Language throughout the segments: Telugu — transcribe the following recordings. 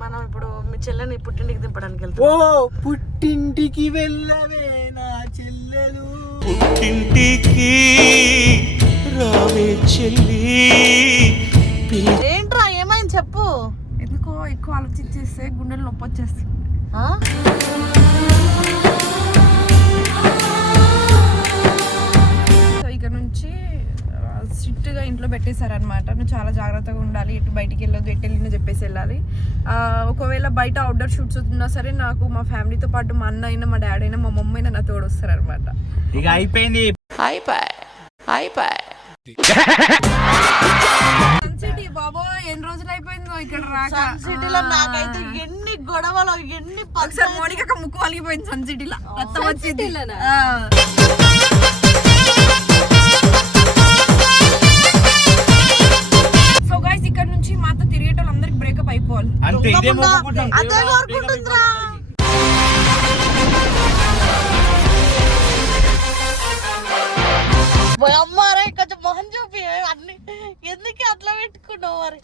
మనం ఇప్పుడు మీ చెల్లెని పుట్టింటికి దింపడానికి ఓ వెళ్తాం పుట్టింటికి వెళ్ళవే నా చెల్లెలు. పుట్టింటికి రావే చెల్లి. ఏంట్రా ఏమైంది చెప్పు. ఎందుకో ఎక్కువ ఆలోచించేస్తే గుండెలు నొప్పి వచ్చేస్తుంది. పెట్టేశారనమాట నువ్వు చాలా జాగ్రత్తగా ఉండాలి. ఎటు బయటికి వెళ్ళొద్దు ఎటు వెళ్ళినా చెప్పేసి వెళ్ళాలి. ఆ, ఒకవేళ బయట అవుట్డోర్ షూట్స్ ఉన్నా సరే నాకు మా ఫ్యామిలీతో పాటు మా అన్న అయినా మా డాడీ అయినా మా మమ్మీ అయినా నా తోడు వస్తారనమాట ఇక అయిపోయింది. బాబో ఎన్ని రోజులు అయిపోయిందో ఇక్కడ రాక. సిటీలో నాకైతే ఎన్ని గొడవలు ఎన్ని ఒకసారి పక్షాలు మోనిక ముక్కు వలిగిపోయింది సన్ సిటీలో రక్తం వచ్చింది. ముండా. అదే కోరుకుంటుందిరా. అమ్మారా కొంచెం మొహం చూపి. అన్ని ఎందుకు అట్లా పెట్టుకున్నావు మరి?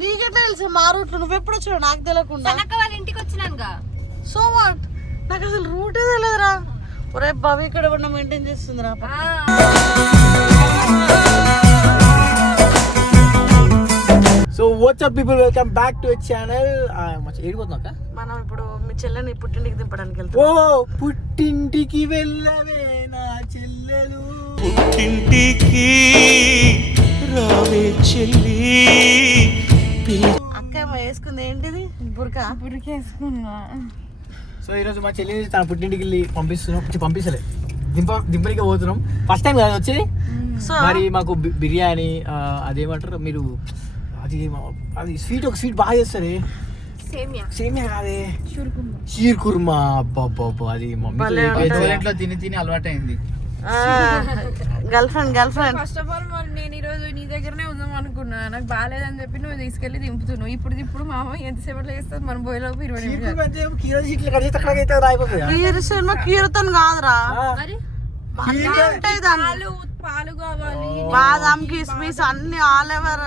నీకే తెలుసు మా రూట్లు నువ్వు ఎప్పుడు వచ్చావు నాకు తెలియకుండా. సనక్క వాళ్ళ ఇంటికి వచ్చినానుగా. సో వాట్ నాకు అసలు రూటే తెలియదురా. ఒరే బాబు ఇక్కడ ఉన్న maintain చేస్తుందిరా. So what's up people welcome back to channel ఏడిపోతున్నాక మనం ఇప్పుడు మీ చెల్లెని పుట్టింటికి దింపడానికి ఓ వెళ్తాం పుట్టింటికి వెళ్ళవే నా చెల్లెలు. పుట్టింటికి రావే చెల్లి. పిల్ల అక్క వేసుకుంది ఏంటిది? బురకా. పురికేసుకున్నా సో ఈరోజు మా చెల్లిని తన పుట్టింటికి వెళ్ళి పంపిస్తున్నాం. పంపించలే దింప దింపడానికి పోతున్నాం. ఫస్ట్ టైం కదా వచ్చేది సో మరి మాకు బిర్యానీ అదేమంటారు మీరు అది మా- అది స్వీట్ ఒక స్వీట్ బాగా చేస్తారే? సేమియా. సేమే కాదే? షీర్ కుర్మా అబ్బా అబ్బా అది మమ్మీ తిని తిని అలవాటైంది. Girlfriend girlfriend. First of all మరి నేను ఈ రోజు నీ దగ్గరనే ఉందాం అనుకున్నా. నాకు బాగాలేదని చెప్పి నువ్వు తీసుకెళ్ళి దింపుతున్నావు. ఇప్పుడు ఇప్పుడు మా అమ్మ ఎంతసేపట్లో చేస్తుంది? మనం పోయేలోపు ఇరవై నిమిషాలు. కాదురా. ఉంటాయి దాన్ని. పాలు కావాలి బాదం కిస్మిస్ అన్ని ఆల్ ఎవర్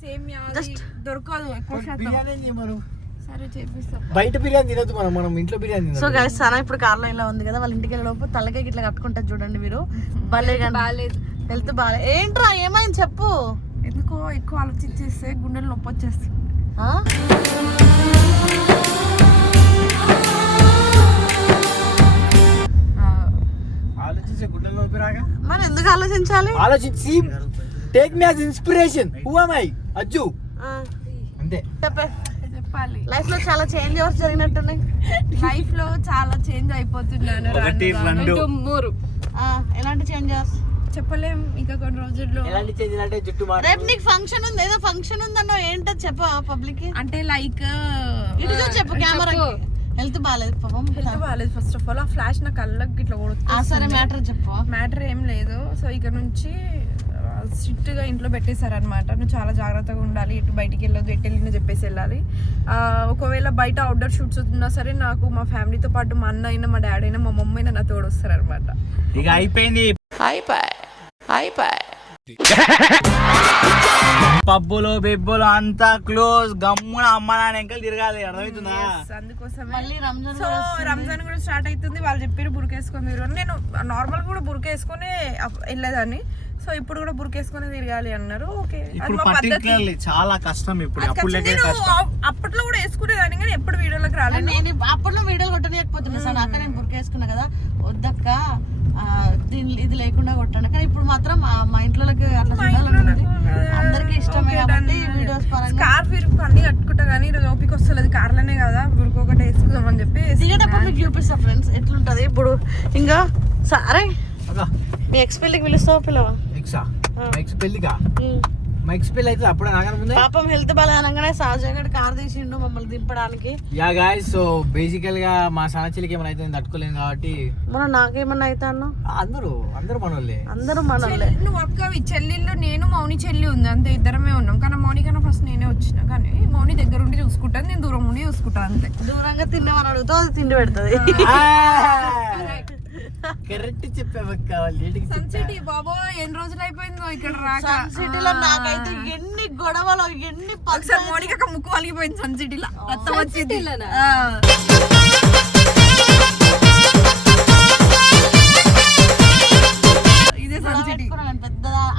సేమియా అది దొరకదు ఎక్కువ శాతం. బిర్యానీ ఏం చేయమను? సరే చేపిస్తా. బయట బిర్యానీ తినొద్దు మనం మనం ఇంట్లో బిర్యానీ సో గైస్ సనా ఇప్పుడు కార్లో ఇలా ఉంది కదా వాళ్ళ ఇంటికి వెళ్ళేలోపు తలకాయ ఇట్లా కట్టుకుంటారు చూడండి మీరు. భలే బాగాలేదు హెల్త్ బాగా ఏంట్రా ఏమైంది చెప్పు? ఎందుకో ఎక్కువ ఆలోచించేస్తే గుండెలు నొప్పి వచ్చేస్తుంది. ఆలోచించాలి? ఆలోచించి. Take me as inspiration who am I? Ajju. ఆ, అంతే. చెప్పే. చెప్పాలి. లైఫ్లో చాలా చేంజ్ అవర్స్ జరిగినట్టున్నాయి. లైఫ్లో చాలా చేంజ్ అయిపోతున్నాను ఒకటి. రెండు. మూరు. ఆ, ఎలాంటి చేంజెస్ చెప్పలేం ఇంకా కొన్ని రోజుల్లో. ఎలాంటి చేంజ్ అంటే జుట్టు మాట రేపు నీకు ఫంక్షన్ ఉంది ఏదో ఫంక్షన్ ఉందన్నో ఏంటో చెప్పు పబ్లిక్ అంటే లైక్ ఇటు చెప్పు కెమెరా హెల్త్ బాగాలేదు పాపం. హెల్త్ బాగాలేదు ఫస్ట్ ఆఫ్ ఆల్. ఆ ఫ్లాష్ నా కళ్ళకి ఇట్లా ఆ సరే మ్యాటర్ చెప్పు. మ్యాటర్ ఏం లేదు. సో ఇక నుంచి స్ట్రిక్ట్గా ఇంట్లో పెట్టేశారనమాట నువ్వు చాలా జాగ్రత్తగా ఉండాలి. ఎటు బయటికి వెళ్ళొద్దు ఎటు వెళ్ళినా చెప్పేసి వెళ్ళాలి. ఆ, ఒకవేళ బయట అవుట్డోర్ షూట్స్ ఉన్నా సరే నాకు మా ఫ్యామిలీతో పాటు మా అన్న అయినా మా డాడీ అయినా మా మమ్మీ అయినా నా తోడు వస్తారనమాట ఇక అయిపోయింది. పబ్బులో బెబ్బులో అంతా క్లోజ్. గమ్మున అమ్మ నాన్న వెంకలు తిరగాలి. అర్థమవుతుందా? అందుకోసమే. మళ్ళీ రంజాన్ సో. రంజాన్ కూడా స్టార్ట్ అవుతుంది. వాళ్ళు చెప్పారు బురకేసుకొని తిరగని నేను నార్మల్ కూడా బురకేసుకొని వెళ్ళేదాన్ని. సో ఇప్పుడు కూడా బురకేసుకొని తిరగాలి అన్నారు. ఓకే ఇప్పుడు పర్టికులర్లీ చాలా కష్టం ఇప్పుడు. అప్పట్లో కూడా వేసుకునేదాన్ని కానీ ఎప్పుడు వీడియోలోకి రాలేదు. నేను అప్పట్లో వీడియోలు కొట్టలేకపోతున్నా సార్ అక్క నేను బుక్ వేసుకున్నా కదా వద్దక్క ఆ, దీని ఇది లేకుండా కొట్టండి కానీ ఇప్పుడు మాత్రం మా ఇంట్లో అట్లా చూడాలనుకుంది అందరికి ఇష్టమే కాబట్టి వీడియోస్ పరంగా. స్కార్ఫ్ ఇరుపు అన్ని కట్టుకుంటా కానీ ఈరోజు ఓపిక వస్తలేదు. కార్లోనే కదా ఒకటి వేసుకుందామని చెప్పి దిగేటప్పుడు మీకు చూపిస్తా ఫ్రెండ్స్ ఎట్లుంటది? ఇప్పుడు ఇంకా సరే అదా. మీ ఎక్స్ పెళ్ళికి పిలుస్తావా పిల్లవా ఎక్సా పెళ్ళిగా మైక్స్ పెళ్ళి అయితే అప్పుడే నాగన ముందే. పాపం హెల్త్ బాగా అనగానే సహజంగా కార్ తీసిండు మమ్మల్ని దింపడానికి. యా గాయస్ సో బేసికల్గా మా సనచిలికి ఏమైనా అయితే తట్టుకోలేము కాబట్టి మన నాకేమన్నా అయితే అన్న? అందరూ అందరూ మనోళ్ళే. అందరూ మనల్ని నువ్వు అక్క చెల్లిళ్ళు నేను మౌని చెల్లి ఉంది అంతే ఇద్దరమే ఉన్నాం. కానీ మౌని కన్నా ఫస్ట్ నేనే వచ్చిన. కానీ మౌని దగ్గర ఉండి చూసుకుంటాను నేను దూరం ఉండి చూసుకుంటాను అంతే. దూరంగా తిన్నామని అడుగుతావు అది తిండి పెడుతుంది. కరెక్ట్ చెప్పావక్క చెప్పా. సిటీ బాబో ఎన్ని రోజులు అయిపోయిందో ఇక్కడ రాక. సన్ సిటీలో నాకైతే ఎన్ని గొడవలు ఎన్ని ఒకసారి మోనిక ముక్కు వలిగిపోయింది సన్ సిటీలో. రక్తం వచ్చింది. ఇదే సన్ సిటీ.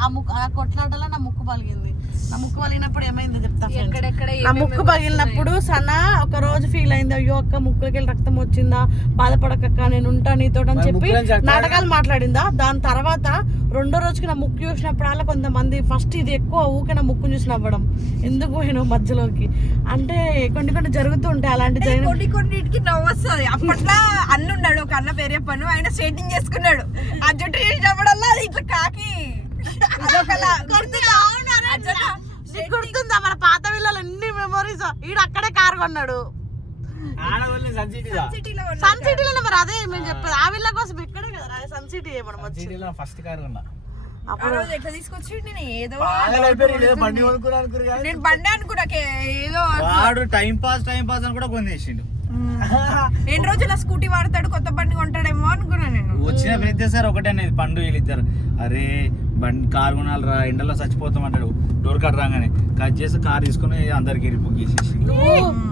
ఆ ముక్కు ఆ కొట్లాటలో నా ముక్కు పలిగింది నా ముక్కు పలిగినప్పుడు ఏమైంది చెప్తా నా ముక్కు పగిలినప్పుడు సన ఒక రోజు ఫీల్ అయింది అయ్యో అక్క ముక్కులకి వెళ్ళి రక్తం వచ్చిందా? బాధపడకక్క నేను ఉంటా నీతో అని చెప్పి నాటకాలు మాట్లాడిందా? దాని తర్వాత రెండో రోజుకి నా ముక్కు చూసినప్పుడు అలా కొంతమంది ఫస్ట్ ఇది ఎక్కువ ఊకే నా ముక్కు చూసి నవ్వడం. ఎందుకు పోయినావు మధ్యలోకి? అంటే కొన్ని కొన్ని జరుగుతూ ఉంటాయి అలాంటి జరిగిన కొన్ని కొన్నిటికి నవ్వు వస్తుంది అప్పట్లో అన్న ఉన్నాడు ఒక అన్న పేరే పన్ను ఆయన స్ట్రేటింగ్ చేసుకున్నాడు. ఆ జుట్టు చేసినప్పుడల్లా అది ఇట్లా కాకి అదొకలా గుర్తుందా? ఆ జుట్టు నీకు గుర్తుందా మన పాత పిల్లలు ఎన్ని మెమరీస్ ఈడు అక్కడే కారు కొన్నాడు ఉన్న- సన్ సిటీలో. మరి అదే మేము చెప్పేది. ఆ వీళ్ళ కోసం ఇక్కడే కదా సన్ సిటీ మనం వచ్చి. ఫస్ట్ కారు రోజు ఎట్లా తీసుకొచ్చి నేను? ఏదో బండి నేను బండి అనుకున్నా ఏదో వాడు టైం పాస్ టైం పాస్ అని కూడా కొనేసిండు ఎన్ని రోజులు స్కూటీ వాడతాడు కొత్త బండి కొంటాడేమో అనుకున్నా నేను. వచ్చిన ప్రతిసారి ఒకటే అనేది పండు వీళ్ళిద్దరు. అరే బండి కారు కొనాలిరా ఎండలో చచ్చిపోతాం అంటాడు. డోర్ కట్ రాగానే. కట్ చేసి కార్ తీసుకుని అందరికి బుక్ చేసేసి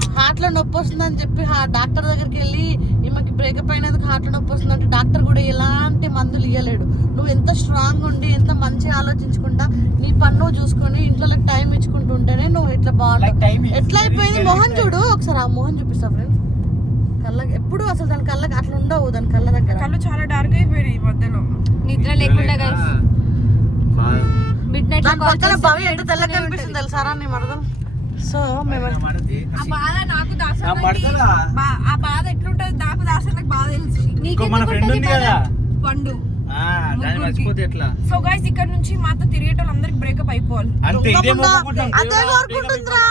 నువ్వు హార్ట్లో నొప్పి వస్తుందని చెప్పి ఆ డాక్టర్ దగ్గరికి వెళ్ళి ఈమెకి బ్రేకప్ అయినందుకు హార్ట్లో నొప్పి వస్తుందంటే డాక్టర్ కూడా ఎలాంటి మందులు ఇవ్వలేడు నువ్వు ఎంత స్ట్రాంగ్ ఉండి ఎంత మంచిగా ఆలోచించుకుంటా నీ పని నువ్వు చూసుకొని ఇంట్లో టైం ఇచ్చుకుంటూ ఉంటేనే నువ్వు ఇట్లా బాగుంటావు. ఎట్లా అయిపోయింది? very మొహం చూడు ఒకసారి ఆ మొహం చూపిస్తా ఫ్రెండ్స్. కళ్ళకి ఎప్పుడు అసలు దాని కళ్ళకి అట్లా ఉండవు దాని కళ్ళ దగ్గర. కళ్ళు చాలా డార్క్ అయిపోయినాయి ఈ మధ్యలో. నిద్ర లేకుండా guys. మిడ్ నైట్ దాని పక్కన భవి ఎంత తెల్లగా కనిపిస్తుంది తెలుసారా నీ మరదలు. సో మేము ఆ బాధ నాకు ఆ బాధ ఎట్లుంటది? నాకు దాసరి బాధ తెలుసు. ఇంకో మన ఫ్రెండ్ ఉంది కదా. పండు. సో గైస్ ఇక్కడ నుంచి మాతో తిరిగేటోళ్ళందరికి బ్రేకప్ అయిపోవాలి. అంతే ఇదే దొంగ మొక్కుకుంటాం ముండా. అదే కోరుకుంటుందిరా.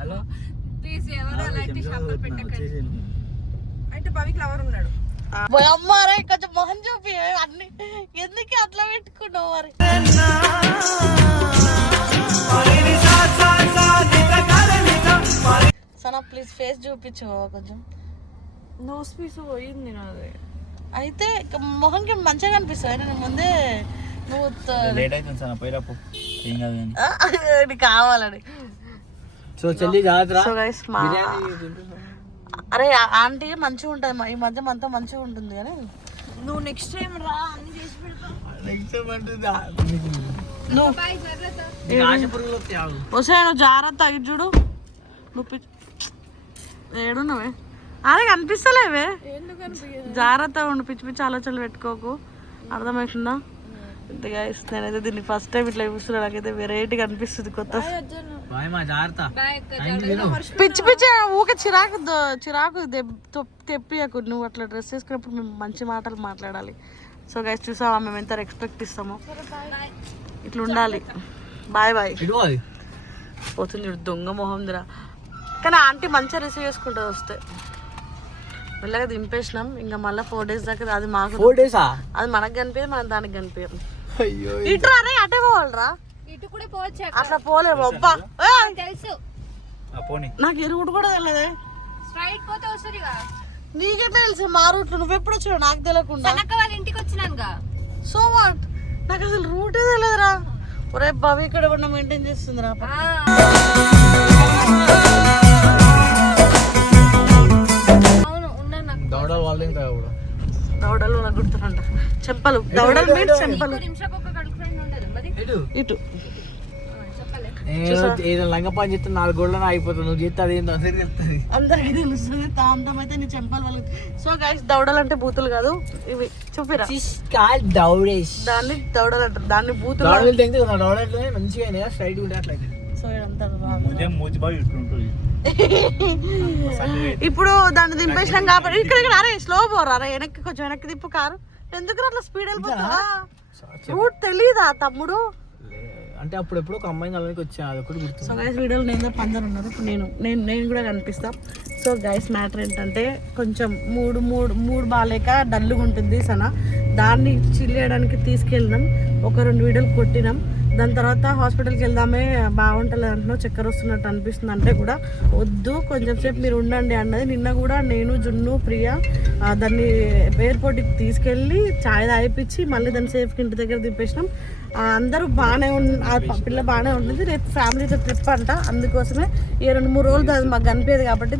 హలో. ప్లీజ్ ఎవరు అలాంటి షాపులు పెట్టకండి. అయితే పవికి లవర్ ఉన్నాడు. అమ్మారే కొంచెం మొహం చూపి అన్ని ఎందుకు అట్లా పెట్టుకున్నావు మరి? సనా ప్లీజ్ ఫేస్ చూపించు కొంచెం. నోస్ పీస్ పోయింది నాది. అయితే ఇక మొహంకి మంచిగా కనిపిస్తావు నేను ముందే నువ్వు లేట్ అవుతుంది పోయిరాపు ఏం కాదు కావాలని. సో చెల్లి జాగ్రత్త అరే ఆంటీ మంచిగా ఉంటుంది మా- ఈ మధ్య మనతో మంచిగా ఉంటుంది కానీ. నువ్వు నెక్స్ట్ టైం రా అన్ని చేసి నువ్వు. వసే జాగ్రత్త. ఇటు చూడు. నువ్వు పిచ్చి ఏడున్నావే? అరే కనిపిస్తలేవే? జాగ్రత్త ఉండు పిచ్చి పిచ్చి ఆలోచనలు పెట్టుకోకు. అర్థమవుతుందా? ఇంతగా నేనైతే దీన్ని ఫస్ట్ టైం ఇట్లా చూస్తున్నా నాకైతే వెరైటీగా అనిపిస్తుంది కొత్త. పిచ్చి పిచ్చి ఊకే చిరాకు దో- చిరాకు తెప్పియకు నువ్వు అట్లా డ్రెస్ వేసుకున్నప్పుడు మేము మంచి మాటలు మాట్లాడాలి సో గైస్ చూసావా మేము ఎంత రెస్పెక్ట్ ఇస్తామో ఇట్లా ఉండాలి బాయ్ బాయ్. పోతుంది చూడు దొంగ మొహం దిరా కానీ ఆంటీ మంచిగా రిసీవ్ చేసుకుంటుంది వస్తే మెల్లగా దింపేసినాం ఇంకా మళ్ళీ ఫోర్ డేస్ దాకా అది మాకు ఫోర్ డేసా అది మనకు కనిపించదు మనం దానికి కనిపించదు అయ్యో ఇట్రా రే అటే పోవాలరా కూడా పోవచ్చు. అట్లా పోలేము అబ్బా! తెలుసు. ఆ, పోనీ. నాకు ఎరుగుడు కూడా తెలియదే స్ట్రైట్ పోతే వస్తుందిగా. నీకే తెలుసు మా రూట్లో నువ్వు ఎప్పుడు వచ్చావు? నాకు తెలియకుండా సనక్క వాళ్ళ ఇంటికి వచ్చినానుగా. So what? నాకు అసలు రూటే తెలియదురా ఒరే బాబు ఇక్కడ ఏమన్నా మెయింటైన్ చేస్తుందిరా అవును ఉన్నాను నాకు. దవడ వాళ్ళు ఇంకా కూడా. దవడలు నాకు గుర్తురంట చెంపలు దవడలు మీన్స్ చెంపలు ఇంకో నిమిషం ఒక గర్ల్ ఫ్రెండ్ ఉండదు. మరి? ఇటు. ఏదో లంగ పని చేస్తే నాలుగు గోళ్ళని అయిపోతుంది నువ్వు చేస్తే అదేందో అందరికి తెలుస్తుంది అందరికీ తెలుస్తుంది. తాంతం అయితే నీ చెంపలు వాళ్ళు సో గైస్ దవడలు అంటే బూతులు కాదు. ఇవి చూపిరా. దౌడేష్. దాన్ని దవడలు అంటారు దాన్ని బూతులు దౌడలు తెంగితే నా దౌడట్లోనే మంచిగా అయినాయి? స్ట్రైట్ అట్లా సో ఇప్పుడు దాన్ని దింపేసినాం కాబట్టి ఇక్కడ ఇక్కడ అరే స్లో పోరా అరే వెనక్కి కొంచెం వెనక్కి తిప్పు కారు. ఎందుకు అట్లా స్పీడ్ వెళ్ళిపోతా రూట్ తెలీదా తమ్ముడు? అంటే అప్పుడు ఎప్పుడు ఒక అమ్మాయిని కలవడానికి వచ్చి అది ఒకటి గుర్తు సో గైస్ వీడియోలో నేను పందరు ఉన్నారు ఇప్పుడు నేను నేను నేను కూడా కనిపిస్తా. సో గైస్ మ్యాటర్ ఏంటంటే కొంచెం మూడు మూడు మూడు బాగాలేక డల్లుగా ఉంటుంది సన. దాన్ని చేయడానికి తీసుకెళ్ళినాం. ఒక రెండు వీడియోలు కొట్టినాం. దాని తర్వాత హాస్పిటల్కి వెళ్దామే బాగుంటలేదు అంటున్నావు చక్కెర వస్తున్నట్టు అనిపిస్తుంది అంటే కూడా వద్దు కొంచెం సేపు మీరు ఉండండి అన్నది. నిన్న కూడా నేను జున్ను ప్రియ దాన్ని ఎయిర్పోర్ట్కి తీసుకెళ్ళి ఛాయ్ తాగిపించి మళ్ళీ దాన్ని సేఫ్కి ఇంటి దగ్గర దింపేసినాం అందరూ బాగానే ఉన్న పిల్ల బాగానే ఉంటుంది. రేపు ఫ్యామిలీతో ట్రిప్ అంట. అందుకోసమే ఈ రెండు మూడు రోజులు మాకు కనిపించదు కాబట్టి